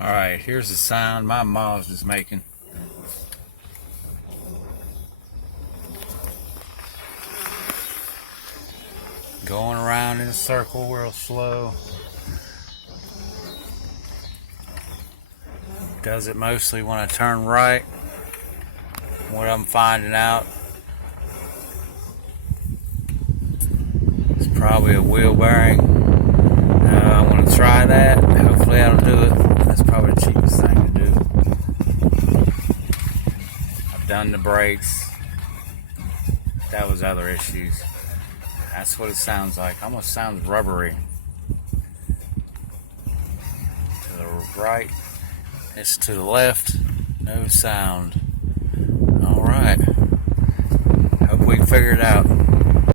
Alright, here's the sound my Moz is making. Going around in a circle real slow. Does it mostly when I turn right. What I'm finding out, it's probably a wheel bearing. I want to try that. Hopefully that'll do it. That's probably the cheapest thing to do. I've done the brakes. That was other issues. That's what it sounds like. Almost sounds rubbery. To the right. It's to the left. No sound. Alright. Hope we can figure it out.